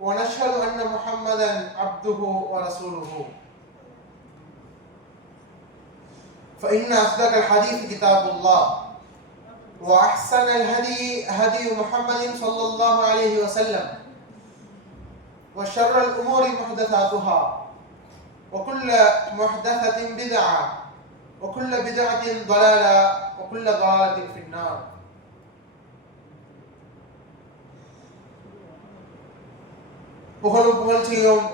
ونشهد أن محمدا عبده ورسوله. فإن أصدق الحديث كتاب الله وأحسن الهدي هدي محمد صلى الله عليه وسلم وشر الأمور محدثاتها وكل محدثة بدعة وكل بدعة ضلالة وكل ضلالة في النار. புகழும் புகழ்ச்சியும்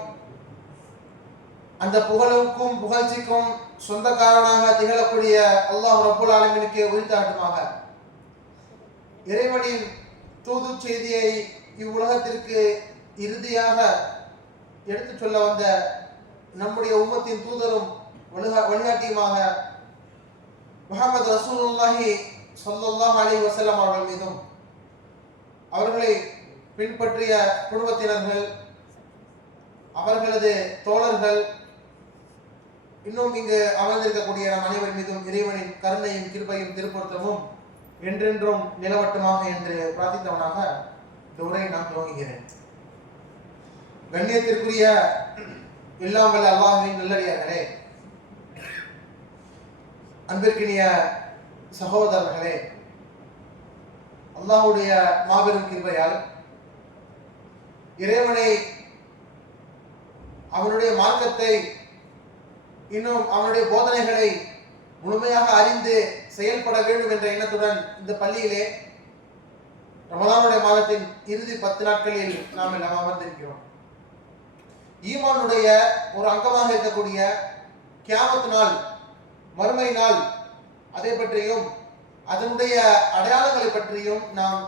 அந்த புகழுக்கும் புகழ்ச்சிக்கும் சொந்தக்காரனாக திகழக்கூடிய அல்லாஹ் ரபுல் ஆலமினுக்கே உரித்தாட்டுமாக. இறைவனின் தூது செய்தியை இவ்வுலகத்திற்கு இறுதியாக எடுத்துச் சொல்ல வந்த நம்முடைய உம்மத்தின் தூதரும் வழிகாட்டியுமாக முகமது ரசூலுல்லாஹி ஸல்லல்லாஹு அலி வஸல்லம் அவர்கள் மீதும் அவர்களை பின்பற்றிய குடும்பத்தினர்கள் அவர்களது தோழர்கள் இன்னும் இங்கு அமர்ந்திருக்கக்கூடிய நம் அனைவர் மீதும் இறைவனின் கருணையும் கிருபையும் திருப்பொருத்தமும் என்றென்றும் நிலவட்டுமாக என்று பிரார்த்தித்தவனாக இந்த உரையை நான் துவங்குகிறேன். கண்ணியத்திற்குரிய எல்லாம் வல்ல அல்லாஹ்வின் நல்லடியார்களே அன்பிற்கினிய சகோதரர்களே அல்லாஹுடைய மாபெரும் கிருபையால் இறைவனை அவனுடைய மார்க்கத்தை இன்னும் அவனுடைய போதனைகளை முழுமையாக அறிந்து செயல்பட வேண்டும் என்ற எண்ணத்துடன் இந்த பள்ளியிலே ரமதானுடைய மாதத்தின் இறுதி பத்து நாட்களில் நாம் எல்லாம் அமர்ந்திருக்கிறோம். ஈமானுடைய ஒரு அங்கமாக இருக்கக்கூடிய கியாமத் நாள் மறுமை நாள் அதை பற்றியும் அதனுடைய அடையாளங்களை பற்றியும் நாம்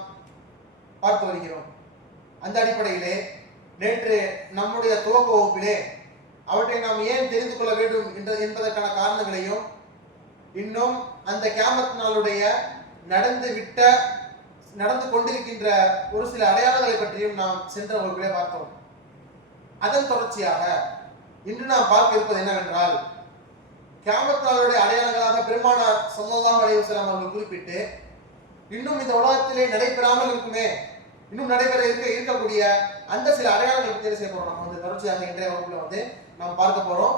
பார்த்து வருகிறோம். அந்த அடிப்படையிலே நேற்று நம்முடைய துவக்க வகுப்பிலே அவற்றை நாம் ஏன் தெரிந்து கொள்ள வேண்டும் என்ற என்பதற்கான காரணங்களையும் இன்னும் அந்த கேமத் நாளுடைய நடந்து விட்ட நடந்து கொண்டிருக்கின்ற ஒரு சில அடையாளங்களை பற்றியும் நாம் சென்ற வகுப்பிலே பார்த்தோம். அதன் தொடர்ச்சியாக இன்று நாம் பார்க்க இருப்பது என்னவென்றால் கேமத் நாளுடைய அடையாளங்களாக பெருமானார் ஸல்லல்லாஹு அலைஹி அவர்கள் குறிப்பிட்டு இன்னும் இந்த உலகத்திலே நடைபெறாமல் இருக்குமே இன்னும் நடைபெற இருக்க இருக்கக்கூடிய அந்த சில அடையாளங்களை தேர்வு செய்ய போறோம்? நம்ம வந்து தொடர்ச்சியாக இன்றைய வகுப்புல வந்து நாம் பார்க்க போறோம்.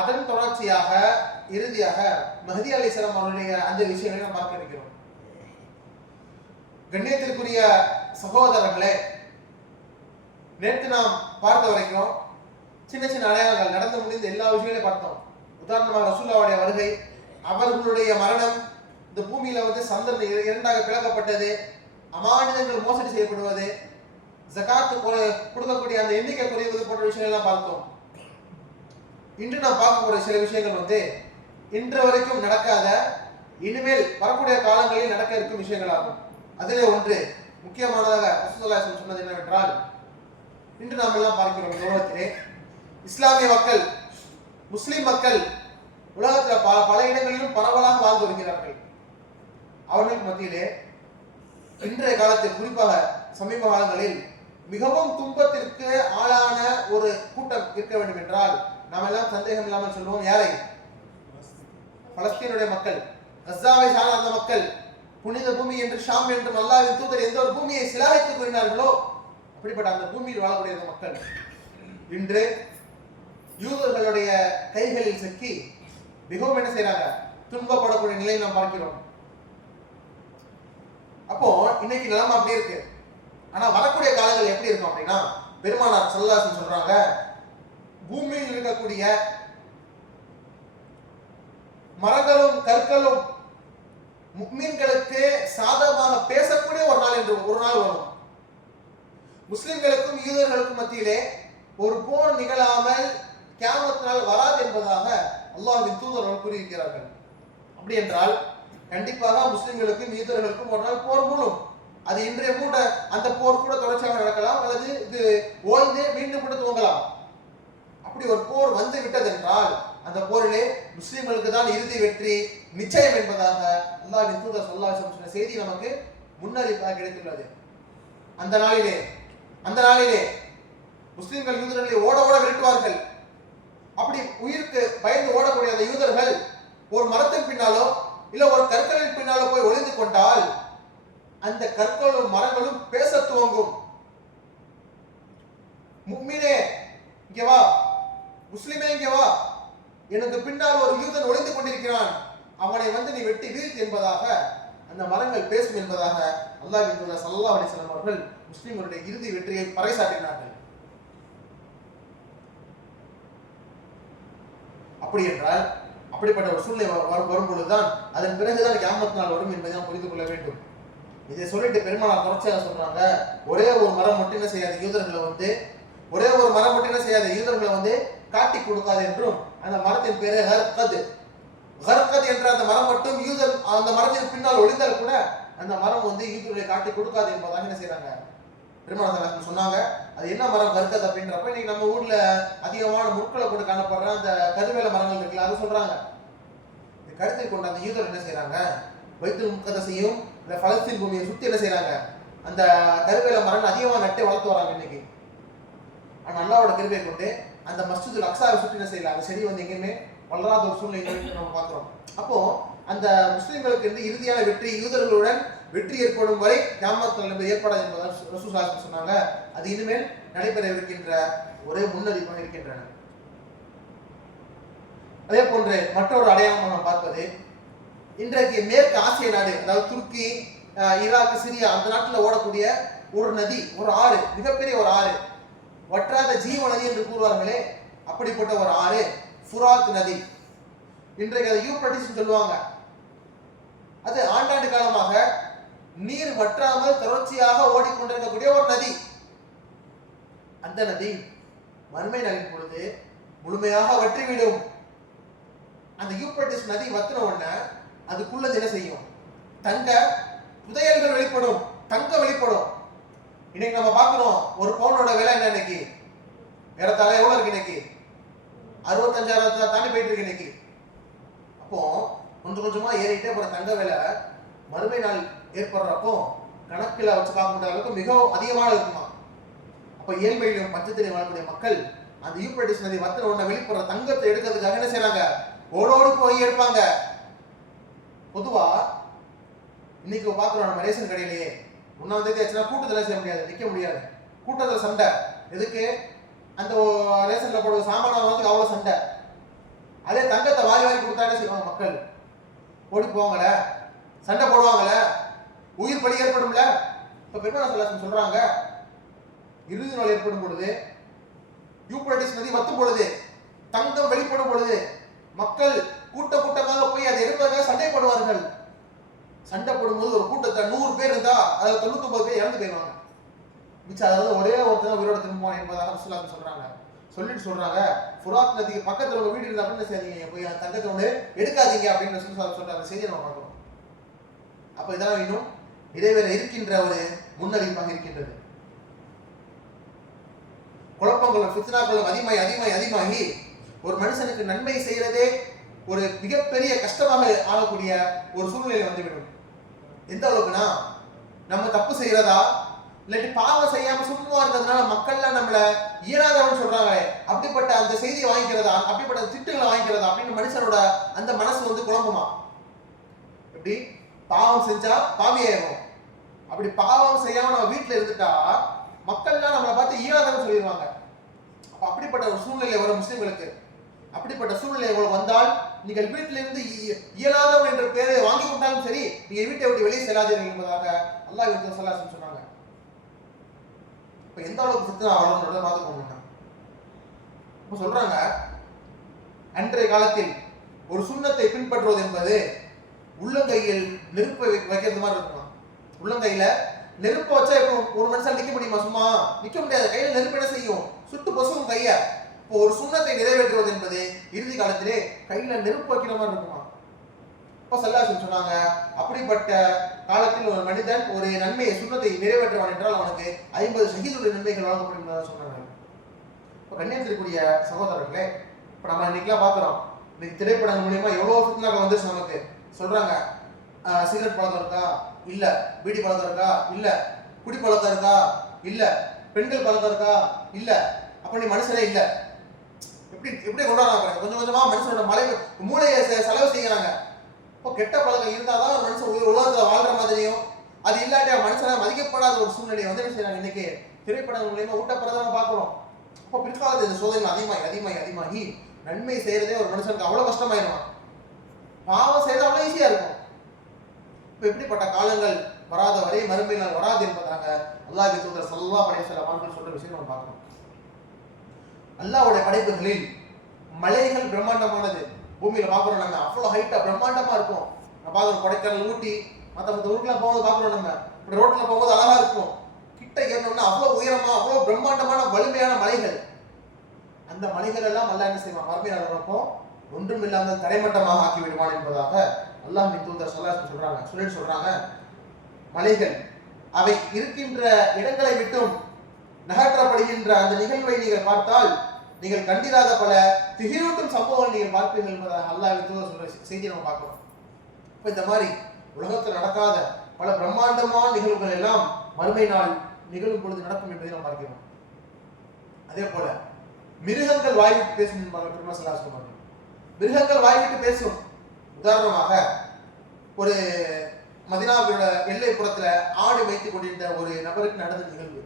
அதன் தொடர்ச்சியாக இறுதியாக மஹதி அலிஸ்லாம் அவருடைய அந்த விஷயங்களை நாம் பார்க்க இருக்கிறோம். கண்ணியத்திற்குரிய சகோதரர்களே நேற்று நாம் பார்த்த வரைக்கும் சின்ன சின்ன அடையாளங்கள் நடந்து முடிந்த எல்லா விஷயங்களையும் பார்த்தோம். உதாரணமாக ரசூல்லாவுடைய வருகை அவர்களுடைய மரணம் இந்த பூமியில வந்து சந்திரன் இரண்டாக பிளக்கப்பட்டது அமானிதங்கள் மோசடி செய்யப்படுவது ஜகாத்து கொடுக்கக்கூடிய அந்த எண்ணிக்கை குறைவது போன்ற விஷயங்கள் எல்லாம் பார்த்தோம் இன்று நாம் பார்க்க சில விஷயங்கள் வந்து இன்று வரைக்கும் நடக்காத இனிமேல் வரக்கூடிய காலங்களில் நடக்க இருக்கும் விஷயங்களாகும். அதிலே ஒன்று முக்கியமானதாக ரசூலுல்லாஹி சொன்னது என்னவென்றால் இன்று நாம் எல்லாம் பார்க்கிறோம் உலகத்திலே இஸ்லாமிய மக்கள் முஸ்லிம் மக்கள் உலகத்தில் பல பல இடங்களிலும் பரவலாக வாழ்ந்து வருகிறார்கள். அவர்களுக்கு மத்தியிலே இன்றைய காலத்தில் குறிப்பாக சமீப காலங்களில் மிகவும் துன்பத்திற்கு ஆளான ஒரு கூட்டம் இருக்க வேண்டும் என்றால் நாம் எல்லாம் சந்தேகம் இல்லாமல் சொல்லுவோம் யாரை? பலஸ்தீனுடைய மக்கள் கசாவை சார்ந்த மக்கள் புனித பூமி என்று ஷாம் என்று அல்லாவின் தூதர் எந்த ஒரு பூமியை சிலாகித்து கூறினார்களோ அப்படிப்பட்ட அந்த பூமியில் வாழக்கூடிய அந்த மக்கள். இன்று யூதர்களுடைய கைகளில் சிக்கி மிகவும் என்ன செய்கிறாங்க துன்பப்படக்கூடிய நிலையை நாம் பார்க்கிறோம். அப்போ இன்னைக்கு நிலைமை அப்படி இருக்கு. ஆனா வரக்கூடிய காலங்கள் எப்படி இருக்கும் அப்படின்னா பெருமானார் சல்லாசன் சொல்றாங்க பூமியில் இருக்கக்கூடிய மரங்களும் கற்களும் முக்மீன்களுக்கு சாதகமாக பேசக்கூடிய ஒரு நாள் என்று ஒரு நாள் வரும். முஸ்லிம்களுக்கும் யூதர்களுக்கும் மத்தியிலே ஒரு போர் நிகழாமல் கேமத்தினால் வராது என்பதாக அல்லாஹின் தூதர்கள் கூறியிருக்கிறார்கள். அப்படி என்றால் கண்டிப்பாக முஸ்லிம்களுக்கும் யூதர்களுக்கும் ஒரு நாள் போர் மூலம் அது இன்றைய கூட அந்த போர் கூட தொடர்ச்சியாக நடக்கலாம் அல்லது இது ஓய்ந்தே மீண்டும் கூட துவங்கலாம். அப்படி ஒரு போர் வந்து விட்டது என்றால் அந்த போரிலே முஸ்லிம்களுக்கு தான் இறுதி வெற்றி நிச்சயம் என்பதாக அல்லாஹ்வின் தூதர் சொல்லா சொன்ன செய்தி நமக்கு முன்னறிவிப்பாக கிடைத்துள்ளது. அந்த நாளிலே அந்த நாளிலே முஸ்லிம்கள் யூதர்களை ஓட ஓட விரட்டுவார்கள். அப்படி உயிருக்கு பயந்து ஓடக்கூடிய அந்த யூதர்கள் ஒரு மரத்தின் பின்னாலோ இல்ல ஒரு கற்களின் பின்னால் போய் ஒளிந்து கொண்டால் அந்த கற்களும் மரங்களும் பேச துவங்கும். முக்மீனே இங்க வா. முஸ்லிமே இங்க வா. எனக்கு பின்னால் ஒரு யூதன் ஒளிந்து கொண்டிருக்கிறான். அவனை வந்து நீ வெட்டி வீழ்த்து என்பதாக அந்த மரங்கள் பேசும் என்பதாக அல்லாஹ் தூதர் ஸல்லல்லாஹு அலைஹி அவர்கள் முஸ்லிம்களுடைய இறுதி வெற்றியை பறைசாற்றினார்கள். அப்படி என்றால் அப்படிப்பட்ட ஒரு சூழ்நிலை வரும் பொழுதுதான் அதன் பிறகுதான் கியாமத் நாள் வரும் என்பதை நாம் புரிந்து கொள்ள வேண்டும். இதை சொல்லிட்டு பெருமாள் தொடர்ச்சியாக சொல்றாங்க. ஒரே ஒரு மரம் மட்டும் என்ன செய்யாத? யூதர்களை வந்து ஒரே ஒரு மரம் மட்டும் என்ன செய்யாத? யூதர்களை வந்து காட்டி கொடுக்காது என்றும் அந்த மரத்தின் பேரு ஹர்கத். ஹர்கத் என்ற அந்த மரம் மட்டும் யூதர் அந்த மரத்தின் பின்னால் ஒளிந்தால் கூட அந்த மரம் வந்து யூதர்களை காட்டி கொடுக்காது என்பதாக என்ன செய்யறாங்க பெருமாள் சொன்னாங்க. அது என்ன மரம் கருக்கத் அப்படின்றப்ப இன்னைக்கு நம்ம ஊர்ல அதிகமான முற்களை கொண்டு காணப்படுற அந்த கருவேல மரங்கள் இருக்குல்ல அதை சொல்றாங்க. இந்த கருத்தை கொண்ட அந்த யூதர் என்ன செய்யறாங்க வைத்தல் முக்கதசையும் இந்த பலஸ்தீன் பூமியை சுத்தி என்ன செய்யறாங்க அந்த கருவேல மரம் அதிகமா நட்டு வளர்த்து வராங்க இன்னைக்கு. ஆனா அல்லாவோட கருவியை கொண்டு அந்த மஸ்ஜிதுல் அக்ஸாவை சுற்றி என்ன செய்யல? அந்த செடி வந்து எங்கேயுமே வளராத ஒரு சூழ்நிலை நம்ம பார்க்குறோம். அப்போ அந்த முஸ்லிம்களுக்கு இருந்து இறுதியான வெற்றி யூதர்களுடன் வெற்றி ஏற்படும் வரை கிராமத்தில் ஏற்படாது என்பதால் ரசூல் சொன்னாங்க. அது இனிமேல் நடைபெற இருக்கின்ற ஒரே முன்னறிப்பாக இருக்கின்றன. அதே போன்று மற்றொரு அடையாளம் நாம் பார்ப்பது இன்றைக்கு மேற்கு ஆசிய நாடு அதாவது துருக்கி அஹ், ஈராக் சிரியா அந்த நாட்டில் ஓடக்கூடிய ஒரு நதி ஒரு ஆறு மிகப்பெரிய ஒரு ஆறு வற்றாத ஜீவ நதி என்று கூறுவார்களே அப்படிப்பட்ட ஒரு ஆறு ஃபுராத் நதி. இன்றைக்கு அதை யூப்ரட்டிஸ் சொல்லுவாங்க. அது ஆண்டாண்டு காலமாக நீர் வற்றாமல் தொடர்ச்சியாக ஓடிக்கொண்டிருக்கக்கூடிய ஒரு நதி. அந்த நதி மறுமை நாளின் பொழுது முழுமையாக வற்றிவிடும். அந்த யூப்ரட்டிஸ் நதி வத்தின உடனே அதுக்குள்ளது என்ன செய்யும்? தங்க புதையல்கள் வெளிப்படும் தங்கம் வெளிப்படும். இன்னைக்கு நம்ம பார்க்கணும் ஒரு பவுனோட விலை என்ன இன்னைக்கு? ஏறத்தாழ எவ்வளவு இருக்கு இன்னைக்கு? அறுபத்தஞ்சாயிரத்தை தாண்டி போயிட்டு இருக்கு இன்னைக்கு. அப்போ கொஞ்சம் கொஞ்சமா ஏறிட்டே போற தங்க விலை மறுமை நாள் ஏற்படுறப்போ கணக்கில் வச்சு அளவுக்கு மிகவும் அதிகமாக இருக்குமா? அப்போ ஏழ்மையிலும் பஞ்சத்திலையும் வாழக்கூடிய மக்கள் அந்த யூப்ரட்டிஸ் நதி வத்திர உடனே வெளிப்படுற தங்கத்தை எடுக்கிறதுக்காக என்ன செய்யறாங்க ஓடோடு போய் எடுப்பாங்க. பொதுவா இன்னைக்கு பார்க்குறோம் நம்ம ரேஷன் கடையிலேயே. ஒன்றாம் தேதி ஆச்சுன்னா கூட்டத்தில் செய்ய முடியாது நிற்க முடியாது. கூட்டத்தில் சண்டை. எதுக்கு? அந்த ரேஷனில் போடுற சாமான வாங்குறதுக்கு அவ்வளோ சண்டை. அதே தங்கத்தை வாரி வாரி கொடுத்தா என்ன செய்வாங்க மக்கள்? ஓடி போவாங்களே? சண்டை போடுவாங்களே? உயிர் பலி ஏற்படும்ல? இப்போ பெருமாள் சலாசன் சொல்றாங்க இறுதி நாள் ஏற்படும் பொழுது யூப்ரட்டிஸ் நதி வத்தும் பொழுது தங்கம் வெளிப்படும் பொழுது மக்கள் கூட்ட கூட்டமாக போய் அதை எடுப்பதற்காக சண்டை போடுவார்கள் சண்டை போடும்போது ஒரு கூட்டத்தை நூறு பேர் இருந்தா அதுல தொண்ணூத்தி பேர் இறந்து போயிடுவாங்க. மிச்சம் அதாவது ஒரே ஒருத்தர் தான் உயிரோட திரும்புவான் என்பதாக ரசூலுல்லாஹ் சொல்றாங்க. சொல்லிட்டு சொல்றாங்க புராத் நதிக்கு பக்கத்துல உங்க வீடு இருந்தா அப்படின்னு செய்றீங்க போய் அந்த தங்கத்தை ஒன்று எடுக்காதீங்க அப்படின்னு சொல்லி சொல்றாங்க. செய்தி நம்ம பார்க்கணும். அப்ப இதெல்லாம் இன்னும் இடைவேளை இருக்கின்ற ஒரு முன்னறிவிப்பாக இருக்கின்றது. குழப்பங்களும் ஃபித்னாக்களும் அதிகமாகி அதிகமாகி அதிகமாகி ஒரு மனுஷனுக்கு நன்மை செய்யறதே ஒரு மிகப்பெரிய கஷ்டமாக ஆகக்கூடிய ஒரு சூழ்நிலை வந்துவிடும். எந்த அளவுக்குனா நம்ம தப்பு செய்யறதா? இல்லாட்டி பாவம் செய்யாம சும்மா இருக்கிறதுனால மக்கள்லாம் நம்மள இயலாதவன் சொல்றாங்களே அப்படிப்பட்ட அந்த செய்தியை வாங்கிக்கிறதா? அப்படிப்பட்ட திட்டுகளை வாங்கிக்கிறதா? அப்படின்னு மனுஷனோட அந்த மனசு வந்து குழம்புமா? எப்படி? பாவம் செஞ்சா பாவியாயிரும் அப்படி பாவம் செய்யாம நம்ம வீட்டுல இருந்துட்டா மக்கள்லாம் நம்மளை பார்த்து ஈராதன்னு சொல்லிடுவாங்க. அப்ப அப்படிப்பட்ட ஒரு சூழ்நிலை வரும் முஸ்லிம்களுக்கு. அப்படிப்பட்ட சூழ்நிலை உங்களுக்கு வந்தால் நீங்கள் வீட்டிலிருந்து இய- இயலாதவன் என்ற பெயரை வாங்கி கொண்டாலும் சரி நீங்க வீட்டை விட்டு வெளியே செல்லாதீர்கள் என்பதாக அல்லாஹ் வந்து சொல்லாசன் சொன்னாங்க. இப்ப எந்த அளவுக்கு சித்தனா பார்த்து போகணும் இப்ப சொல்றாங்க அன்றைய காலத்தில் ஒரு சுண்ணத்தை பின்பற்றுவது என்பது உள்ளங்கையில் நெருப்பு வைக்கிறது மாதிரி இருக்குமா? உள்ளங்கையில நெருப்பு வச்சா இப்போ ஒரு மனுஷன் நிற்க முடியுமா? சும்மா நிற்க முடியாது. கையில நெருப்பு என்ன செய்யும்? சுட்டு பசுவும் கைய. இப்போ ஒரு சுண்ணத்தை நிறைவேற்றுவது என்பது இறுதி காலத்திலே கையில நெருப்பு வைக்கிற மாதிரி இருக்குமா? இப்போ சல்லாசன் சொன்னாங்க அப்படிப்பட்ட காலத்தில் ஒரு மனிதன் ஒரு நன்மையை சுண்ணத்தை நிறைவேற்றுவான் என்றால் அவனுக்கு ஐம்பது சகிதுடைய நன்மைகள் வழங்கப்படும் சொன்னாங்க இப்போ கண்ணியத்திற்குரிய சகோதரர்களே இப்போ நம்ம இன்னைக்கெல்லாம் பார்க்குறோம். இன்னைக்கு திரைப்படங்கள் மூலியமா எவ்வளோ ஃபிட்னாக வந்துருச்சு நமக்கு. சொல்கிறாங்க சிகரெட் பழக்கம் இருக்கா? இல்லை. பீடி பழக்கம் இருக்கா? இல்லை. குடி பழக்கம் இருக்கா? இல்லை. பெண்கள் பழக்கம் இருக்கா? இல்லை. அப்படி நீ மனுஷனே இல்லை. எப்படி எப்படி கொண்டாடுறாங்க கொஞ்சம் கொஞ்சமாக மனுஷனோட மலை மூளையை செ- செலவு செய்கிறாங்க இப்போ கெட்ட பழக்கம் இருந்தால் தான் மனுஷன் உயிர் உலகத்தில் வாழ்ற மாதிரியும் அது இல்லாட்டி மனுஷனாக மதிக்கப்படாத ஒரு சூழ்நிலையை வந்து என்ன செய்யறாங்க இன்னைக்கு திரைப்படங்கள் மூலியமா ஊட்டப்படுறத நம்ம பார்க்கிறோம். அப்போ பிற்காலத்தில் இந்த சோதனைகள் அதிகமாகி அதிகமாகி அதிகமாகி நன்மை செய்கிறதே ஒரு மனுஷனுக்கு அவ்வளோ கஷ்டமாயிருவான் பாவம் செய்து அவ்வளோ ஈஸியாக இருக்கும். இப்போ இப்படிப்பட்ட காலங்கள் வராத வரை மறுமையினால் வராது என்பதாக அல்லாஹ் தூதர் சல்லா படைய சில வாழ்க்கை சொல்ற விஷயம் நம்ம பார்க்கணும். அல்லாவுடைய படைப்புகளில் மலைகள் பிரம்மாண்டமானது. பூமியில் பார்க்குறோம் நம்ம. அவ்வளோ ஹைட்டாக பிரம்மாண்டமாக இருக்கும். நான் பார்க்குறோம் கொடைக்கானல் ஊட்டி மற்ற மற்ற ஊருக்குலாம் போகும்போது பார்க்குறோம் நம்ம. இப்படி ரோட்டில் போகும்போது அழகாக இருக்கும். கிட்ட ஏறணும்னா அவ்வளோ உயரமாக அவ்வளோ பிரம்மாண்டமான வலிமையான மலைகள். அந்த மலைகள் எல்லாம் நல்லா என்ன செய்வான்? மறுமை நாள் வரப்போ ஒன்றும் இல்லாமல் தரைமட்டமாக ஆக்கி விடுவான் என்பதாக அல்லாஹ் தூதர் சொல்லாஸ் சொல்றாங்க. சுரேஷ் சொல்றாங்க மலைகள் அவை இருக்கின்ற இடங்களை விட்டும் நகற்றப்படுகின்ற அந்த நிகழ்வை நீங்கள் பார்த்தால் நீங்கள் கண்டிராத பல திகிரூட்டும் சம்பவங்கள் நீங்கள் பார்ப்பீர்கள் என்பதாக அல்லாஹ் தூதர் சொல்ற செய்தி நம்ம பார்க்கிறோம். இப்போ இந்த மாதிரி உலகத்தில் நடக்காத பல பிரம்மாண்டமான நிகழ்வுகள் எல்லாம் மறுமை நாள் நிகழும் பொழுது நடக்கும் என்பதை நாம் பார்க்கிறோம். அதே போல மிருகங்கள் வாய்விட்டு பேசும் என்பதாக பெருமா மிருகங்கள் வாய்விட்டு பேசும். உதாரணமாக ஒரு மதினாவோட எல்லைப்புறத்துல ஆடு மேய்த்து கொண்டிருந்த ஒரு நபருக்கு நடந்த நிகழ்வு.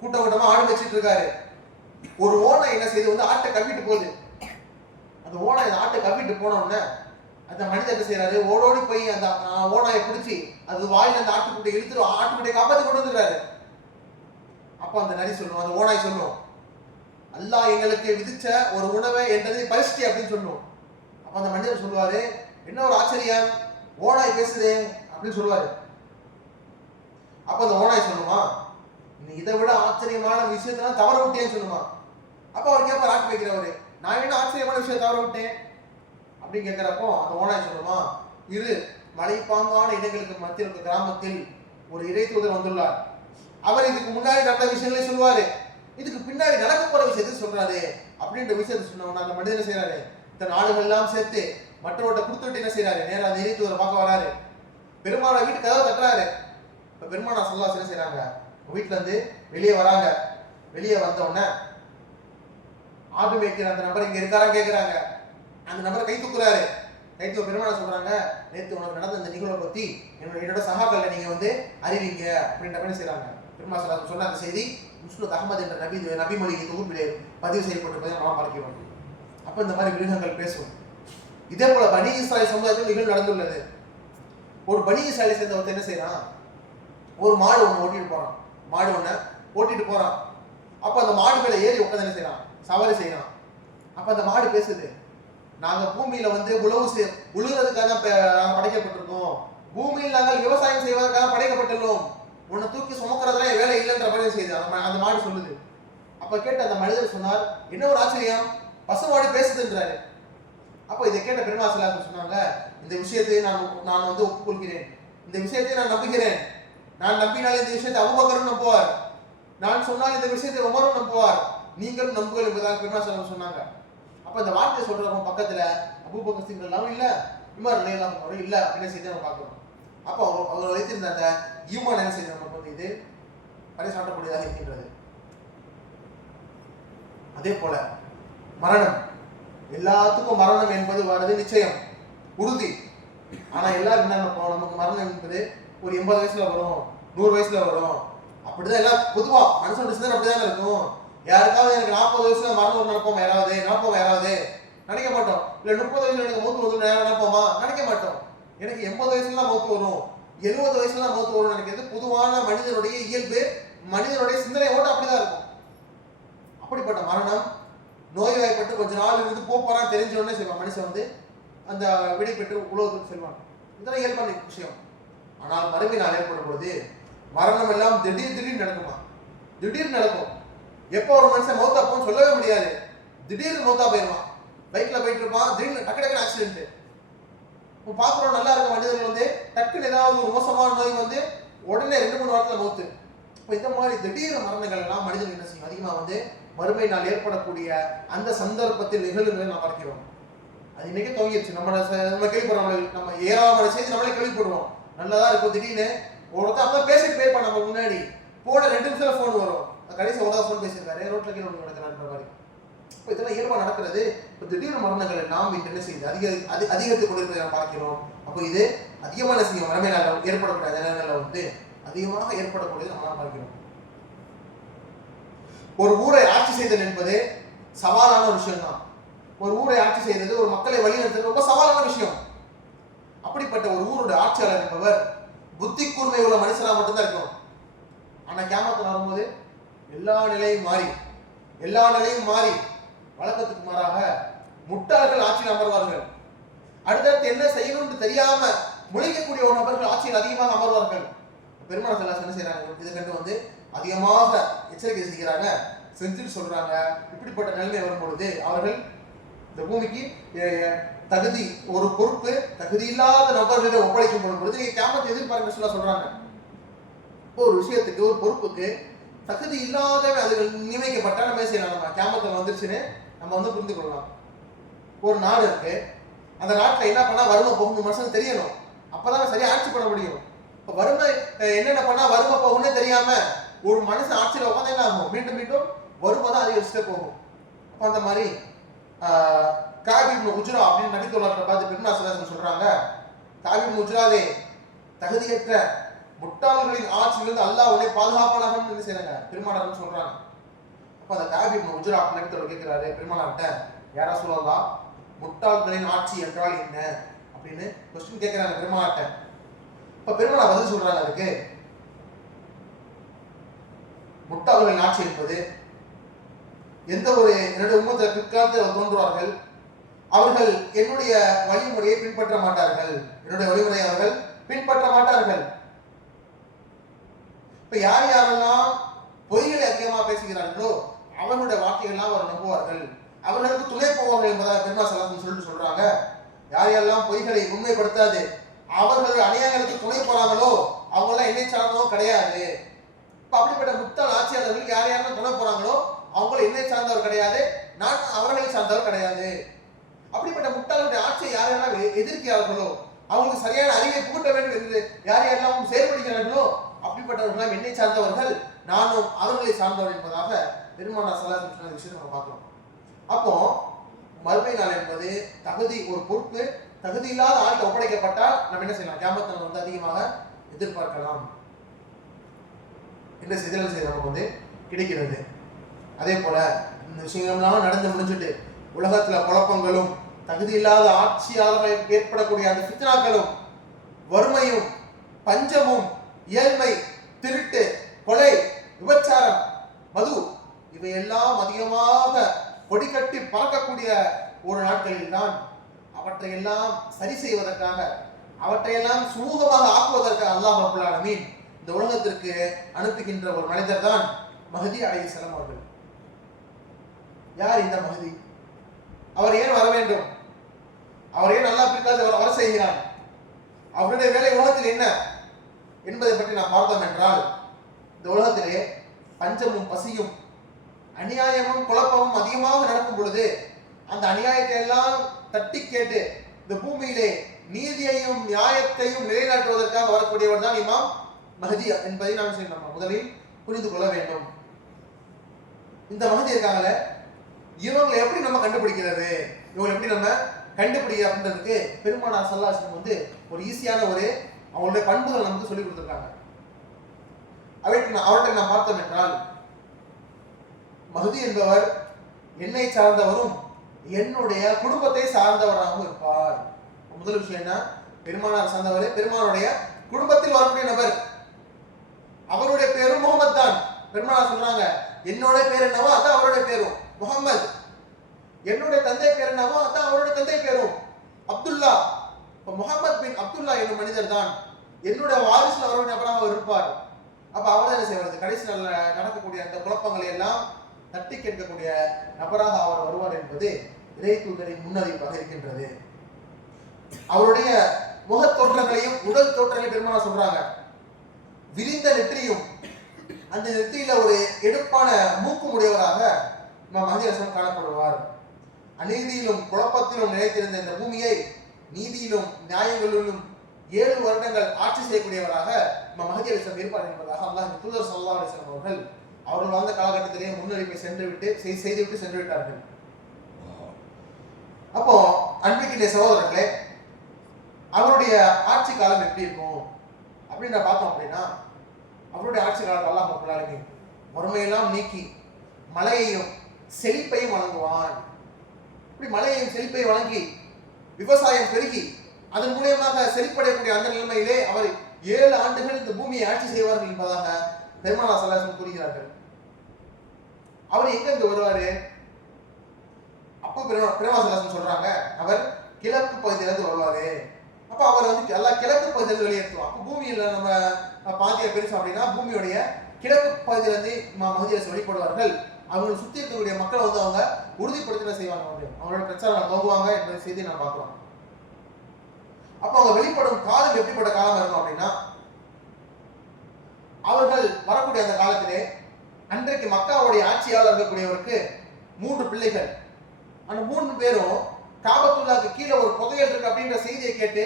கூட்ட கூட்டமா ஆடு மேய்ச்சிட்டு இருக்காரு. ஒரு ஓனை என்ன செய்து? வந்து ஆட்டை கவிட்டு போகுது. அந்த ஓனை அந்த ஆட்டை கவிட்டு போன உடனே அந்த மனிதன் என்ன செய்யறாரு ஓடோடி போய் அந்த ஓனாயை பிடிச்சி அது வாயில அந்த ஆட்டுக்குட்டியை இழுத்துரும் ஆட்டுக்குட்டியை காப்பாத்தி கொண்டு வந்துடுறாரு. அப்ப அந்த நரி சொல்லும் அந்த ஓனாய் சொல்லும் அல்லாஹ் எங்களுக்கு விதிச்ச ஒரு உணவை என்றதை பரிசுட்டி அப்படின்னு சொல்லுவோம் அப்போ அந்த மனிதர் சொல்லுவாரு என்ன ஒரு ஆச்சரியம்? ஓனாய் பேசுதே அப்படின்னு சொல்லுவாரு. அப்போ அந்த ஓனாய் சொல்லுமா நீ இதை விட ஆச்சரியமான விஷயத்தெல்லாம் தவற விட்டேன்னு சொல்லுமா அப்போ அவர் கேட்பார் ஆட்டு வைக்கிறவரு நான் என்ன ஆச்சரியமான விஷயம் தவற விட்டேன்? அப்படின்னு கேட்கிறப்போ அந்த ஓனாய் சொல்லுமா இரு மலைப்பாங்கான இடங்களுக்கு மத்தியில் இருக்க கிராமத்தில் ஒரு இறை தூதர் வந்துள்ளார். அவர் இதுக்கு முன்னாடி நடந்த விஷயங்களை சொல்லுவாரு. இதுக்கு பின்னாடி நடக்க போற விஷயத்தை சொல்றாரு அப்படின்ற விஷயத்தை சொன்னவன அந்த மனிதன் செய்யறாரு தன் ஆளுகள் எல்லாம் சேர்த்து மற்றவர்கிட்ட கொடுத்துட்டு என்ன செய்யறாரு நேரம் அந்த இறை ஒரு பார்க்க வராரு. பெருமாளை வீட்டு கதவை தட்டுறாரு. இப்ப பெருமானா சொல்லா என்ன செய்றாங்க? வீட்டுல இருந்து வெளியே வராங்க. வெளியே வந்த உடனே ஆடு மேய்க்கிற அந்த நபர் இங்க இருக்காரா கேக்குறாங்க. அந்த நபர் கை தூக்குறாரு. கை பெருமாள் சொல்கிறாங்க நேற்று உனக்கு நடந்த இந்த நிகழ்வை பற்றி என்னோட என்னோட சகாக்களில் நீங்கள் வந்து அறிவிங்க அப்படின்ற மாதிரி செய்கிறாங்க பெருமா சொல்லாத சொன்ன அந்த செய்தி முஸ்லத் அகமது என்ற நபி நபிமொழிக்கு தொகுப்பிலே பதிவு செய்யப்பட்டிருப்பதை நாம் பார்க்கிறோம். அப்போ இந்த மாதிரி மிருகங்கள் பேசும் இதே போல பனி இஸ்ராயல் சமுதாயத்தில் நிகழ்வு நடந்துள்ளது. ஒரு பனி இஸ்ராயலை சேர்ந்த என்ன செய்யறான் ஒரு மாடு ஒன்று ஓட்டிட்டு போறான். மாடு ஒன்று ஓட்டிட்டு போறான். அப்போ அந்த மாடு மேலே ஏறி உட்காந்து என்ன செய்யறான் சவாரி செய்யறான் அப்போ அந்த மாடு பேசுது நாங்க பூமியில வந்து உழவு செய் உழுகிறதுக்காக நாங்க படைக்கப்பட்டிருக்கோம். பூமியில் நாங்கள் விவசாயம் செய்வதற்காக படைக்கப்பட்டுள்ளோம். உன்னை தூக்கி சுமக்கிறதுலாம் என் வேலை இல்லைன்ற மாதிரி செய்யுது அந்த மாடு சொல்லுது. அப்ப கேட்டு அந்த மனிதர் சொன்னார் என்ன ஒரு ஆச்சரியம்? பசுமாடு பேசுதுன்றாரு. அப்போ இதை கேட்ட பெருமாசலாசன் சொன்னாங்க இந்த விஷயத்தை நான் நான் வந்து ஒப்புக்கொள்கிறேன். இந்த விஷயத்தை நான் நம்புகிறேன். நான் நம்பினால் இந்த விஷயத்தை அபுபக்கரும் நம்புவார். நான் சொன்னால் இந்த விஷயத்தை உமரும் நம்புவார். நீங்களும் நம்புகள் என்பதாக பெருமாசலம் சொன்னாங்க. அப்ப இந்த வார்த்தையை சொல்றவங்க பக்கத்துல அபூபக்கர் சிங் எல்லாம் இல்ல உமர் அலையெல்லாம் அவரும் இல்ல அப்படின்னு செய்து நம்ம பார்க்கிறோம் அப்போ அவர் அவங்க வைத்திருந்த அந்த ஈமான் என்ன செய்து நமக்கு வந்து இது? பறைசாட்டக்கூடியதாக இருக்கின்றது. அதே போல மரணம். எல்லாத்துக்கும் மரணம் என்பது வருது நிச்சயம். உறுதி. ஆனா எல்லாரும் என்ன நினைப்போம்? நமக்கு மரணம் என்பது ஒரு எண்பது வயசுல வரும் நூறு வயசுல வரும். அப்படிதான் எல்லாம் பொதுவா மனுஷனோட சிந்தனை அப்படிதான் இருக்கும். யாருக்காவது எனக்கு நாற்பது வயசுல மரணம் நினைப்போம் யாராவது? நினைப்போம் யாராவது? நினைக்க மாட்டோம். இல்லை முப்பது வயசுல எனக்கு மூத்து வந்து நினைப்போமா நினைக்க மாட்டோம். எனக்கு எண்பது வயசுல தான் மௌத்து வரும். எழுபது வயசுல தான் மௌத்து வரும் நினைக்கிறது பொதுவான மனிதனுடைய இயல்பு மனிதனுடைய சிந்தனை ஓட்டம் அப்படிதான் இருக்கும். அப்படிப்பட்ட மரணம் நோய்வாய்ப்பட்டு கொஞ்ச நாள் இருந்து போறான் தெரிஞ்ச உடனே செய்வான் மனுஷன் வந்து அந்த விடை பெற்று உலகத்துக்கு செல்வான். இதெல்லாம் இயல்பான விஷயம். ஆனால் மறுமை நாள் ஏற்படும் பொழுது மரணம் எல்லாம் திடீர் திடீர்னு நடக்குமா? திடீர்னு நடக்கும். எப்போ ஒரு மனுஷன் மௌத்தா போன்னு சொல்லவே முடியாது. திடீர்னு மௌத்தா போயிடுவான். பைக்ல போயிட்டு இருப்பான் திடீர்னு டக்கு டக்குனு ஆக்சிடென்ட் இப்போ பார்க்குறோம் நல்லா இருக்க மனிதர்கள் வந்து டக்குன்னு ஏதாவது ஒரு மோசமான நோய் வந்து உடனே ரெண்டு மூணு வாரத்தில் மௌத்து. இப்போ இந்த மாதிரி திடீர் மரணங்கள் எல்லாம் மனிதர்கள் என்ன செய்யும்? அதிகமாக வந்து மறுமை நாள் ஏற்படக்கூடிய அந்த சந்தர்ப்பத்தில் நிகழ்வுகளை நாம் பார்க்கிறோம். அது இன்னைக்கு துவங்கிடுச்சு நம்ம நம்ம கேள்விப்படுறோம் நம்ம- ஏராளமான செய்தி நம்மளே கேள்விப்படுவோம் நல்லதா இருக்கும். திடீர்னு ஒருத்தர் அப்பதான் பேசிட்டு போயிருப்பான் நம்ம முன்னாடி. போன ரெண்டு நிமிஷத்துல ஃபோன் வரும். கடைசி ஒரு ஃபோன் பேசியிருக்காரு. ரோட்டில் கீழே ஒன்று நடக்கிறான்ற மாதிரி. இப்போ இதெல்லாம் இயல்பாக நடக்கிறது. இப்போ திடீர் மரணங்களை நாம் இன்று என்ன செய்யுது? அதிக அதி அதிகரித்து கொண்டிருப்பதை நாம் பார்க்கிறோம். அப்போ இது அதிகமான செய்யும் மரமே ஏற்படக்கூடிய அந்த வந்து அதிகமாக ஏற்படக்கூடியது நம்மளால் பார்க்கிறோம். ஒரு ஊரை ஆட்சி செய்தல் என்பது சவாலான ஒரு விஷயம்தான். ஒரு ஊரை ஆட்சி செய்தது ஒரு மக்களை வழிநடத்துறது ரொம்ப சவாலான விஷயம். அப்படிப்பட்ட ஒரு ஊரோட ஆட்சியாளர் என்பவர் புத்தி கூர்மை உள்ள மனுஷனாக மட்டும்தான் இருக்கணும். ஆனா கேமரத்தில் வரும்போது எல்லா நிலையும் மாறி எல்லா நிலையும் மாறி வழக்கத்துக்கு மாறாக முட்டாள்கள் ஆட்சியில் அமர்வார்கள். அடுத்தடுத்து என்ன செய்யணும்னு தெரியாம முழிக்கக்கூடிய ஒரு நபர்கள் ஆட்சியில் அதிகமாக அமர்வார்கள். பெருமாள் செல்லாஸ் என்ன செய்யறாங்க இதை கண்டு வந்து அதிகமாக எச்சரிக்கை செய்கிறாங்க. செஞ்சுட்டு சொல்றாங்க. இப்படிப்பட்ட நிலைமை வரும்பொழுது அவர்கள் இந்த பூமிக்கு தகுதி ஒரு பொறுப்பு தகுதி இல்லாத நபர்களிடம் ஒப்படைக்கும் பொழுது நீங்க கேமத்தை எதிர்பார்க்க சொல்ல சொல்றாங்க. ஒரு விஷயத்துக்கு ஒரு பொறுப்புக்கு தகுதி இல்லாதவன் அதுகள் நியமிக்கப்பட்டால் நம்ம செய்யலாம்? நம்ம கேமத்தில் வந்துருச்சுன்னு நம்ம வந்து புரிந்து கொள்ளலாம். ஒரு நாடு இருக்கு. அந்த நாட்டில் என்ன பண்ணால் வறுமை போகணும் மனுஷனுக்கு தெரியணும். அப்பதான் சரியாக ஆட்சி பண்ண முடியும். இப்போ வறுமை என்னென்ன பண்ணால் வறுமை போகும்னே தெரியாம ஒரு மனுஷன் ஆட்சியில் உட்காந்து என்ன ஆகும்? மீண்டும் மீண்டும் வறுமை தான் அதிகரிச்சுட்டே போகும். அப்போ அந்த மாதிரி காபிப் உஜ்ரா அப்படின்னு நபித்தோழர்களை பார்த்து பெருமாசலாசன் சொல்கிறாங்க காபிப் உஜ்ராவே தகுதியற்ற முட்டாள்களின் ஆட்சியிலிருந்து அல்லாஹ் உன்னை பாதுகாப்பானாக என்ன செய்யறாங்க பெருமானார்னு சொல்றாங்க. அப்போ அந்த காபிப் உஜ்ரா நபித்தோழர் கேட்கிறாரு பெருமானார்ட்ட யாரா சொல்லலாம் முட்டாள்களின் ஆட்சி என்றால் என்ன? அப்படின்னு கொஸ்டின் கேட்கிறாங்க பெருமானார்ட்ட இப்ப பெருமானா பதில் சொல்றாங்க அதுக்கு. முட்டாள்களின் ஆட்சி என்பது எந்த ஒரு என்னுடைய உண்மத்தில் பிற்காலத்தில் தோன்றுவார்கள் அவர்கள் என்னுடைய வழிமுறையை பின்பற்ற மாட்டார்கள். என்னுடைய வழிமுறையை அவர்கள் பின்பற்ற மாட்டார்கள். இப்போ யார் யாரெல்லாம் பொய்களை அதிகமாக பேசுகிறார்களோ அவர்களுடைய வார்த்தைகள்லாம் அவர் நம்புவார்கள். அவர்களுக்கு துணை போவார்கள் என்பதாக பெருமா சலாசன் சொல்லிட்டு சொல்றாங்க. யார் யாரெல்லாம் பொய்களை உண்மைப்படுத்தாது அவர்கள் அநியாயங்களுக்கு துணை போறாங்களோ அவங்களாம் என்னை சார்ந்தவங்க கிடையாது. இப்போ அப்படிப்பட்ட முட்டாள் ஆட்சியாளர்கள் யார் யாரெல்லாம் துணை போறாங்களோ அவங்கள என்னை சார்ந்தவர் கிடையாது நான் அவர்களை சார்ந்தவர் கிடையாது. அப்படிப்பட்ட முட்டாளுடைய ஆட்சியை யார் யாரெல்லாம் எதிர்க்கிறார்களோ அவங்களுக்கு சரியான அறிவை புகட்ட வேண்டும் என்று யார் யாரெல்லாம் செயல்படுகிறார்களோ அப்படிப்பட்டவர்களாம் என்னை சார்ந்தவர்கள் நானும் அவர்களை சார்ந்தவர் என்பதாக பெருமானார் சலாசன் விஷயத்தை நம்ம பார்க்கிறோம். அப்போ மறுமை நாள் என்பது தகுதி ஒரு பொறுப்பு தகுதி இல்லாத ஆள்கிட்ட ஒப்படைக்கப்பட்டால் நம்ம என்ன செய்யலாம்? கேமத்தில் வந்து அதிகமாக எதிர்பார்க்கலாம். என்ற செய்திகள் செய்ய நமக்கு வந்து கிடைக்கிறது? அதே போல இந்த விஷயங்கள்லாம் நடந்து முடிஞ்சுட்டு உலகத்துல குழப்பங்களும் தகுதி இல்லாத ஆட்சியாளர்கள் ஏற்படக்கூடிய அந்த சித்தனாக்களும் வறுமையும் பஞ்சமும் ஏழ்மை திருட்டு கொலை விபச்சாரம் மது இவையெல்லாம் அதிகமாக கொடிக்கட்டி பறக்கக்கூடிய ஒரு நாட்களில் தான் அவற்றையெல்லாம் சரி செய்வதற்காக அவற்றையெல்லாம் சுமூகமாக ஆக்குவதற்காக அல்லாஹ் ரபுல் ஆலமீன் இந்த உலகத்திற்கு அனுப்புகின்ற ஒரு மனிதர் தான் மஹதி அலைஹிஸ்ஸலாம் அவர்கள். யார் இந்த மகதி அவர் ஏன் வர வேண்டும்? அவர் ஏன் நல்லா பிடிக்காது வர- வர செய்கிறார் அவருடைய வேலை உலகத்தில் என்ன? என்பதை பற்றி நாம் பார்த்தோம் என்றால் இந்த உலகத்திலே பஞ்சமும் பசியும் அநியாயமும் குழப்பமும் அதிகமாக நடக்கும் பொழுது அந்த அநியாயத்தை எல்லாம் தட்டி கேட்டு இந்த பூமியிலே நீதியையும் நியாயத்தையும் நிலைநாட்டுவதற்காக வரக்கூடியவர் தான் இமாம் மஹதி என்பதை நாம் சரி நம்ம முதலில் புரிந்து கொள்ள வேண்டும். இந்த மகதி இருக்காங்களே இவங்களை எப்படி நம்ம கண்டுபிடிக்கிறது? இவங்களை எப்படி நம்ம கண்டுபிடிக்கிறதுக்கு பெருமானார் சல்லாசனம் வந்து ஒரு ஈஸியான ஒரு அவங்களுடைய பண்புகள் நமக்கு சொல்லி கொடுத்துருக்காங்க. அவற்றை நான் அவற்றை நாம் பார்த்தோம் என்றால் மகுதி என்பவர் என்னை சார்ந்தவரும் என்னுடைய குடும்பத்தை சார்ந்தவராகவும் இருப்பார். முதல் விஷயம் என்ன? பெருமானார் சார்ந்தவர் பெருமானுடைய குடும்பத்தில் வரக்கூடிய நபர். அவருடைய பேரும் முகமது தான். பெருமானார் சொல்றாங்க என்னோட பேர் என்னவோ அதான் அவருடைய பேரும் முகமது என்னுடைய தந்தை பேர் என்னவோ அதான் அவருடைய தந்தை பேரும் அப்துல்லா. இப்ப முகமது பின் அப்துல்லா என்னும் மனிதர் தான் என்னுடைய வாரிசுல வரவன் நபராக அவர் இருப்பார். அப்ப அவர் என்ன செய்வது கடைசி நல்ல நடக்கக்கூடிய அந்த குழப்பங்களை எல்லாம் தட்டி கேட்கக்கூடிய நபராக அவர் வருவார் என்பது இறை தூதரின் முன்னறிவிப்பாக இருக்கின்றது. அவருடைய முக தோற்றங்களையும் உடல் தோற்றங்களையும் பெருமானா சொல்றாங்க. விரிந்த நெற்றியும் அந்த நெற்றியில ஒரு எடுப்பான மூக்கு உடையவராக நம் மஹதி காணப்படுவார். அநீதியிலும் குழப்பத்திலும் நிலைத்திருந்த இந்த பூமியை நீதியிலும் நியாயங்களிலும் ஏழு வருடங்கள் ஆட்சி செய்யக்கூடியவராக இமாம் மஹதி அலிஸ்லாம் இருப்பார் என்பதாக அல்லாஹ் தூதர் சல்லா அலிஸ்லாம் அவர்கள் அவர்கள் வாழ்ந்த காலகட்டத்திலேயே முன்னறிப்பை சென்று விட்டு செய்- செய்துவிட்டு சென்று விட்டார்கள் அப்போ அன்பிக்கின்ற சகோதரர்களே அவருடைய ஆட்சி காலம் எப்படி இருக்கும்? அப்படின்னு நான் பார்த்தோம் அப்படின்னா அவருடைய ஆட்சி காலம் அல்லாஹ் மக்களாலுமே வறுமையெல்லாம் நீக்கி மழையையும் செழிப்பையும் வழங்குவான். இப்படி மழையையும் செழிப்பையும் வழங்கி விவசாயம் பெருகி அதன் மூலியமாக செழிப்படையக்கூடிய அந்த நிலைமையிலே அவர் ஏழு ஆண்டுகள் இந்த பூமியை ஆட்சி செய்வார்கள் என்பதாக பெருமானா சலாசன் கூறுகிறார்கள். அவர் எங்க இருந்து வருவாரு? அப்போ பெருமா சொல்றாங்க அவர் கிழக்கு பகுதியிலிருந்து வருவாரு. அப்போ அவர் வந்து எல்லா கிழக்கு பகுதியிலிருந்து வெளியேற்றுவோம் அப்போ பூமியில நம்ம அஹ், பாதியை அப்படின்னா பூமியுடைய கிழக்கு பகுதியிலிருந்து மகதியரசு வெளிப்படுவார்கள். அவங்களை சுத்தி இருக்கக்கூடிய மக்களை வந்து அவங்க உறுதிப்படுத்தின செய்வாங்க அப்படின்னு அவங்களோட பிரச்சாரம் நோங்குவாங்க என்ற செய்தி நான் பார்க்கலாம் அப்போ அவங்க வெளிப்படும் காலம் எப்படிப்பட்ட காலம் இருக்கும் அப்படின்னா அவர்கள் வரக்கூடிய அந்த காலத்திலே அன்றைக்கு மக்காவுடைய ஆட்சியாளர் இருக்கக்கூடியவருக்கு மூன்று பிள்ளைகள். அந்த மூன்று பேரும் காபத்துள்ளாக்கு கீழே ஒரு புதையல் இருக்கு அப்படின்ற செய்தியை கேட்டு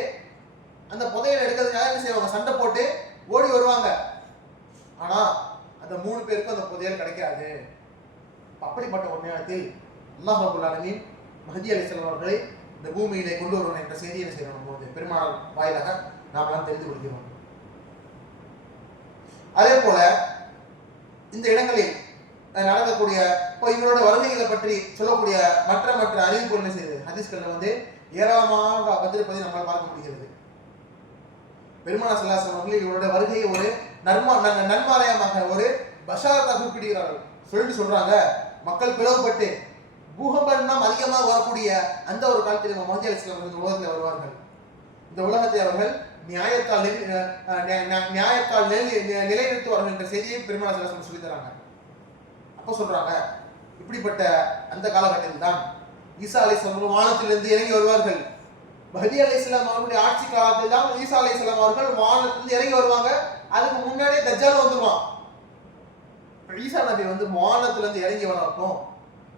அந்த புதையல் எடுக்கிறதுக்காக என்ன செய்வாங்க? சண்டை போட்டு ஓடி வருவாங்க. ஆனா அந்த மூணு பேருக்கும் அந்த புதையல் கிடைக்காது. அப்படிப்பட்ட ஒரு நேரத்தில் அல்லாஹ் அபுல் அலமின் மஹதி அலிஸ்லாம் அவர்களை இந்த பூமியிலே கொண்டு வருவன் என்ற செய்தியை செய்யணும் போது? பெருமாள் வாயிலாக நாம் எல்லாம் தெரிந்து கொள்கிறோம். அதே போல இந்த இடங்களில் நடக்கக்கூடிய இப்போ இவங்களோட வருகைகளை பற்றி சொல்லக்கூடிய மற்ற மற்ற அறிவிப்பு என்ன செய்யுது? வந்து ஏராளமாக வந்திருப்பதை நம்மால் பார்க்க முடிகிறது. பெருமான சல்லாசன் அவர்கள் இவரோட வருகையை ஒரு நன்மா நன்- ஒரு பஷாரத்தாக குறிப்பிடுகிறார்கள் சொல்லிட்டு சொல்றாங்க மக்கள் பிளவுபட்டு பூகம்பம் அதிகமாக வரக்கூடிய அந்த ஒரு காலத்தில் மஹதி அலி இஸ்லாம் இந்த உலகத்தில் வருவார்கள். இந்த உலகத்தை அவர்கள் நியாயத்தால் நியாயத்தால் நிலைநிறுத்துவார்கள் என்ற செய்தியை பெருமாள் சொல்லி தராங்க அப்போ சொல்றாங்க இப்படிப்பட்ட அந்த காலகட்டத்தில் தான் ஈசா அலை வானத்திலிருந்து இறங்கி வருவார்கள். மஹதி அலை இஸ்லாம் அவர்களுடைய ஆட்சி காலத்தில் தான் ஈசா அலை இஸ்லாம் அவர்கள் வானத்திலிருந்து இறங்கி வருவாங்க. அதுக்கு முன்னாடியே தஜ்ஜாலும் வந்துருவான். இப்போ ஈசா நபி வந்து வானத்திலிருந்து இறங்கி வரப்போ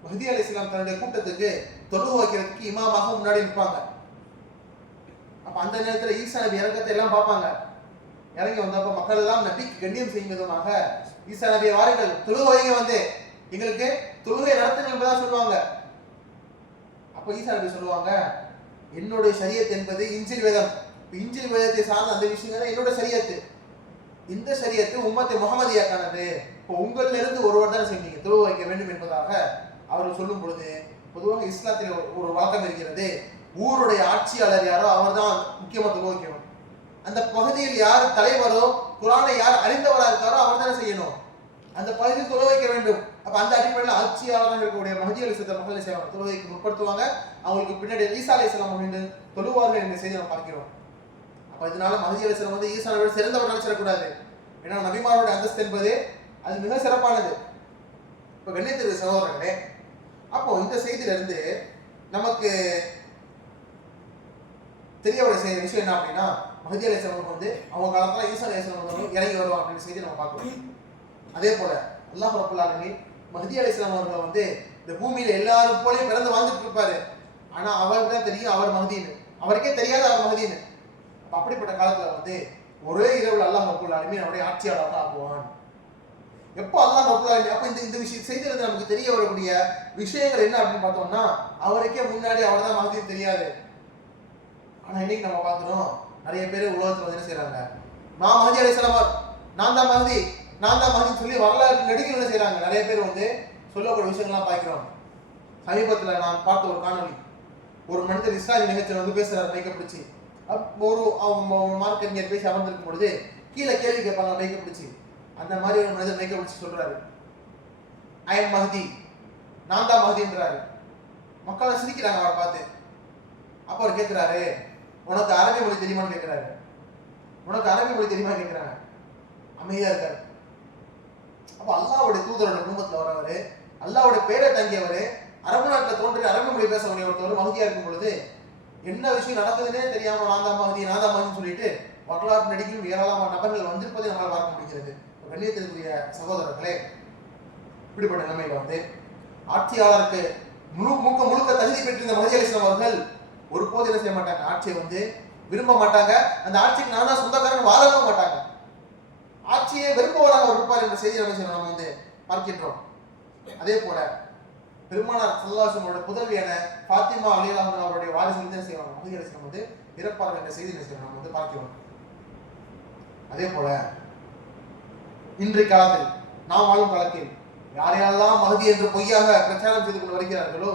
மஹதி அலி இஸ்லாம் தன்னுடைய கூட்டத்துக்கு தொழுக வைக்கிறதுக்கு இமாமாக முன்னாடி நிற்பாங்க. அப்ப அந்த நேரத்தில் ஈசா நபி இறக்கத்தை எல்லாம் பார்ப்பாங்க. இறங்கி வந்தப்ப மக்கள் எல்லாம் நபிக்கு கண்ணியம் செய்யும் விதமாக ஈசா நபியை வாருங்கள் தொழுக வைங்க வந்து. எங்களுக்கு தொழுகை நடத்துங்க என்பதா சொல்லுவாங்க. அப்போ ஈசா நபி சொல்லுவாங்க என்னுடைய சரியத் என்பது இஞ்சில் வேதம். இஞ்சில் வேதத்தை சார்ந்த அந்த விஷயங்கள் தான் என்னோட சரியத்து. இந்த சரியத்து உம்மத்தை முகமதியாக்கானது இப்போ உங்களிலிருந்து இருந்து ஒருவர் தான் செய்வீங்க துருவ வைக்க வேண்டும் என்பதாக அவர் சொல்லும் பொழுது பொதுவாக இஸ்லாத்தில் ஒரு- ஒரு வழக்கம் இருக்கிறது. ஊருடைய ஆட்சியாளர் யாரோ அவர்தான் முக்கியமாக துருவ வைக்கணும். அந்த பகுதியில் யார் தலைவரோ குரானை யார் அறிந்தவராக இருக்காரோ அவர் தானே செய்யணும். அந்த பகுதியில் தொழ வைக்க வேண்டும். அப்ப அந்த அடிப்படையில் ஆட்சியாளராக இருக்கக்கூடிய மஹதி அலி சித்த மக்களை செய்வாங்க வைக்க முற்படுத்துவாங்க. அவங்களுக்கு பின்னாடி ஈசா அலி இஸ்லாம் அப்படின்னு தொழுவார்கள் என்ற செய்தி நம்ம பார்க்கிறோம். அப்ப இதனால மகதி அலிசலம் வந்து ஈசா விட சிறந்தவர் நினைச்சிடக்கூடாது ஏன்னா நபிமாரோட அந்தஸ்து என்பது அது மிக சிறப்பானது. இப்போ கண்ணியத்திற்கு சகோதரர்களே அப்போ இந்த செய்தியில இருந்து நமக்கு தெரிய வர செய்ய விஷயம் என்ன அப்படின்னா மஹதி அலி இஸ்லாம் வந்து அவங்க காலத்தில் ஈசா அலி வந்து இறங்கி வருவாங்க அப்படின்னு செய்தி நம்ம பார்க்கலாம் அதே போல அல்லாஹ் ரபுல் ஆலமீன் மஹதி அலி இஸ்லாம் வந்து இந்த பூமியில எல்லாரும் போலயும் பிறந்து வாழ்ந்துட்டு இருப்பாரு. ஆனா அவருக்கு தான் தெரியும் அவர் மகதின்னு அவருக்கே தெரியாது அவர் மகதின்னு அப்படிப்பட்ட காலத்துல வந்து ஒரே இரவுல அல்லாஹ் ரபுல் ஆலமீன் அவருடைய ஆட்சியாளராக ஆகுவான். எப்போ அல்லாஹ் ரபுல் ஆலமீன் அப்போ இந்த இந்த விஷயம் செய்திருந்து நமக்கு தெரிய வரக்கூடிய விஷயங்கள் என்ன அப்படின்னு பார்த்தோம்னா அவருக்கே முன்னாடி அவர் தான் மஹதின்னு தெரியாது. ஆனால் இன்னைக்கு நம்ம பார்க்குறோம் நிறைய பேர் உலகத்தில் வந்து என்ன செய்கிறாங்க நான் மஹதி அலைஹிஸ்ஸலாம் நான் தான் மகதி நான் தான் மகதி சொல்லி வரலாறு நெடுக்கி என்ன செய்கிறாங்க நிறைய பேர் வந்து சொல்லக்கூடிய விஷயங்கள்லாம் பார்க்கிறோம். சமீபத்தில் நான் பார்த்த ஒரு காணொலி ஒரு மனிதர் இஸ்லாமிய நிகழ்ச்சியில் வந்து பேசுகிறார் மைக்க பிடிச்சி ஒரு அவங்க மார்க்கெட் பேசி அமர்ந்திருக்கும் பொழுது கீழே கேள்வி கேட்பாங்க மைக்க பிடிச்சி. அந்த மாதிரி ஒரு மனிதர் மைக்க பிடிச்சி சொல்றாரு. ஐ எம் மஹதி நான் தான் மஹதின்றாரு மக்கள் சிரிக்கிறாங்க அவரை பார்த்து. அப்போ அவர் கேட்குறாரு உனக்கு அரபி மொழி தெரியுமான்னு கேட்குறாரு. உனக்கு அரபி மொழி தெரியுமா கேட்குறாங்க. அமைதியாக இருக்காரு. அப்போ அல்லாவுடைய தூதரோட குடும்பத்தில் வரவர் அல்லாவுடைய பேரை தங்கியவர் அரபு நாட்டில் தோன்றி அரபு மொழி பேசக்கூடிய ஒருத்தவர் மகதியாக இருக்கும் பொழுது என்ன விஷயம் நடக்குதுன்னே தெரியாம நான் பகுதி மகதி பகுதி சொல்லிட்டு வரலாற்று நடிக்கும் ஏராளமான நபர்கள் வந்திருப்பதை நம்மளால் பார்க்க முடிகிறது. கண்ணியத்திற்குரிய சகோதரர்களே இப்படிப்பட்ட நிலைமையில வந்து ஆட்சியாளருக்கு முழு முழுக்க முழுக்க தகுதி பெற்றிருந்த மகதி அவர்கள் ஒருபோது என்ன செய்ய மாட்டாங்க? ஆட்சியை வந்து விரும்ப மாட்டாங்க. அந்த ஆட்சிக்கு நான் தான் சொந்தக்காரன் வாழவும் மாட்டாங்க. ஆட்சியை விரும்பவராக இருப்பார் என்ற செய்தி நம்ம நம்ம வந்து பார்க்கின்றோம். அதே போல பெருமானார் சல்லாசனோட புதல்வியான பாத்திமா அலிலாஹன் அவருடைய வாரிசு என்ன செய்வாங்க மகதி அலிஸ்லாம் வந்து இறப்பார்கள் என்ற செய்தி என்ன நம்ம வந்து பார்க்கிறோம். அதே போல இன்றைய காலத்தில் நாம் வாழும் காலத்தில் யாரையெல்லாம் மகதி என்று பொய்யாக பிரச்சாரம் செய்து கொண்டு வருகிறார்களோ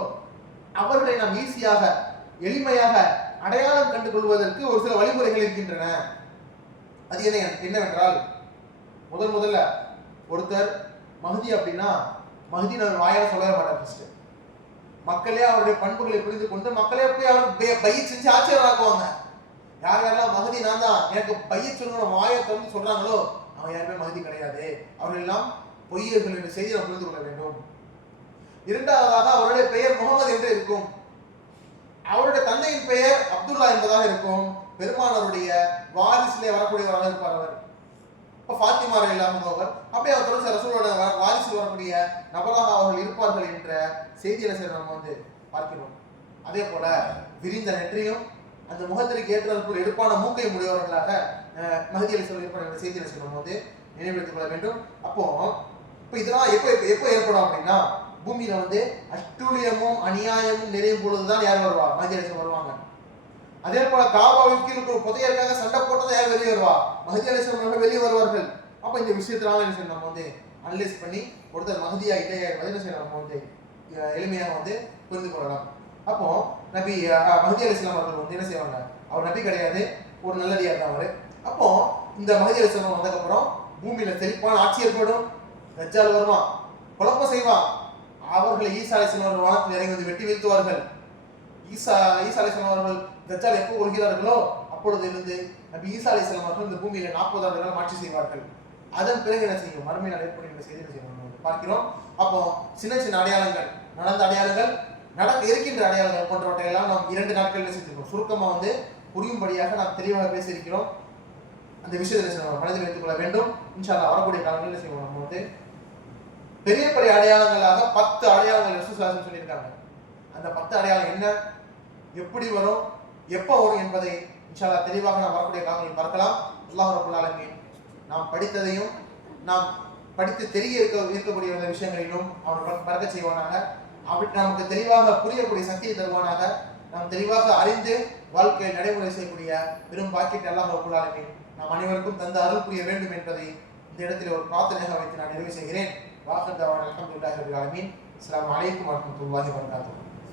அவர்களை நாம் ஈஸியாக எளிமையாக அடையாளம் கண்டு கொள்வதற்கு ஒரு சில வழிமுறைகள் இருக்கின்றன. அது என்ன என்னவென்றால் முதல் முதல்ல ஒருத்தர் மகதி அப்படின்னா மகதி அவர் வாயால் சொல்லவே மாட்டார் ஃபர்ஸ்ட் மக்களே அவருடைய பண்புகளை புரிந்து கொண்டு மக்களே போய் அவர் பைய செஞ்சு ஆச்சரியமாக்குவாங்க. யார் யாரெல்லாம் மகதி நான் தான் எனக்கு பைய சொல்லணும் வாயை திறந்து சொல்றாங்களோ அவன் யாருமே மகதி கிடையாது. அவர்கள் எல்லாம் பொய்யர்கள் என்ற செய்தி நாம் புரிந்து கொள்ள வேண்டும். இரண்டாவதாக அவருடைய பெயர் முகமது என்று இருக்கும். அவருடைய தந்தையின் பெயர் அப்துல்லா என்பதாக இருக்கும். பெருமானவருடைய வாரிசிலே வரக்கூடியவராக இருப்பார் அவர். இப்போ ஃபாத்திமா இல்லாமல் அவர் அப்படியே அவர் தொடர்ந்து ரசூலோட வாரிசு வரக்கூடிய நபராக அவர்கள் இருப்பார்கள் என்ற செய்தியில சரி நம்ம வந்து பார்க்கிறோம். அதே போல விரிந்த நெற்றியும் அந்த முகத்திற்கு ஏற்றதற்குள் எடுப்பான மூக்கை முடியவர்களாக மகதியில் மஹதி அலி சொல்லி இருப்பார் என்ற செய்தியில சரி நம்ம வந்து நினைவுபடுத்திக் கொள்ள வேண்டும். அப்போ இப்போ இதெல்லாம் எப்போ எப்போ- ஏற்படும் அப்படின்னா பூமியில வந்து அட்டுழியமும் அநியாயமும் நிறையும் பொழுதுதான் யார் வருவாங்க? மகதியில் வருவாங்க. அதே போல காபாவுக்கு இருக்கிற புதையற்காக சண்டை போட்டதை யார் வெளியே வருவா? மகதி அலிஸ்லாம் வெளியே வருவார்கள். அப்ப இந்த விஷயத்தினால என்ன செய்யணும்? நம்ம வந்து அனலைஸ் பண்ணி ஒருத்தர் மகதியா இல்லையா என்பதை என்ன செய்யணும்? நம்ம வந்து எளிமையாக வந்து புரிந்து கொள்ளலாம். அப்போ நபி மகதி மஹதி அலிஸ்லாம் அவர்கள் வந்து என்ன செய்வாங்க? அவர் நபி கிடையாது ஒரு நல்லடியார் தான் அவர் அப்போ இந்த மகதி அலிஸ்லாம் வந்ததுக்கப்புறம் பூமியில செழிப்பான ஆட்சி ஏற்படும். தஜ்ஜால் வருவான் குழப்பம் செய்வான். அவர்களை ஈசா அலிஸ்லாம் அவர்கள் வானத்தில் இறங்கி வந்து வெட்டி வீழ்த்துவார்கள். ஈசா ஈசா அலிஸ்லாம் அவர்கள் தச்சால் எப்போ கொள்கிறார்களோ அப்பொழுது இருந்து நபி ஈசா அலிஸ்லாம் அவர்கள் இந்த பூமியில நாற்பது ஆண்டுகள் ஆட்சி செய்வார்கள். அதன் பிறகு என்ன செய்யும்? மறுமையில் ஏற்படுகின்ற செய்தி என்ன செய்யும்? பார்க்கிறோம். அப்போ சின்ன சின்ன அடையாளங்கள் நடந்த அடையாளங்கள் நடக்க இருக்கின்ற அடையாளங்கள் போன்றவற்றை எல்லாம் நாம் இரண்டு நாட்களில் செஞ்சிருக்கோம்? சுருக்கமாக வந்து புரியும்படியாக நாம் தெளிவாக பேசியிருக்கிறோம். அந்த விஷயத்தை நம்ம மனதில் வைத்துக் கொள்ள வேண்டும். இன்ஷால்லா வரக்கூடிய காலங்களில் செய்வோம்? நம்ம வந்து பெரிய பெரிய அடையாளங்களாக பத்து அடையாளங்கள் சொல்லியிருக்காங்க. அந்த பத்து அடையாளம் என்ன? எப்படி வரும்? எப்போ வரும் என்பதை இன்ஷால்லா தெளிவாக நாம் வரக்கூடிய காலங்களில் பார்க்கலாம். அல்லாஹ் ரபுல் நாம் படித்ததையும் நாம் படித்து தெரிய இருக்க இருக்கக்கூடிய அந்த விஷயங்களிலும் அவனுடன் பறக்க செய்வானாக. அப்படி நமக்கு தெளிவாக புரியக்கூடிய சக்தியை தருவானாக. நாம் தெளிவாக அறிந்து வாழ்க்கையை நடைமுறை செய்யக்கூடிய பெரும் பாக்கியத்தை அல்லாஹ் ரபுல் நாம் அனைவருக்கும் தந்து அருள் புரிய வேண்டும் என்பதை இந்த இடத்தில் ஒரு பிரார்த்தனையாக வைத்து நான் நிறைவு செய்கிறேன். வாக்கு தவான் அலமதுல்லாஹி ரபில் ஆலமீன். அஸ்ஸலாமு அலைக்கும் வரஹ்மத்துல்லாஹி வபரகாத்துஹு.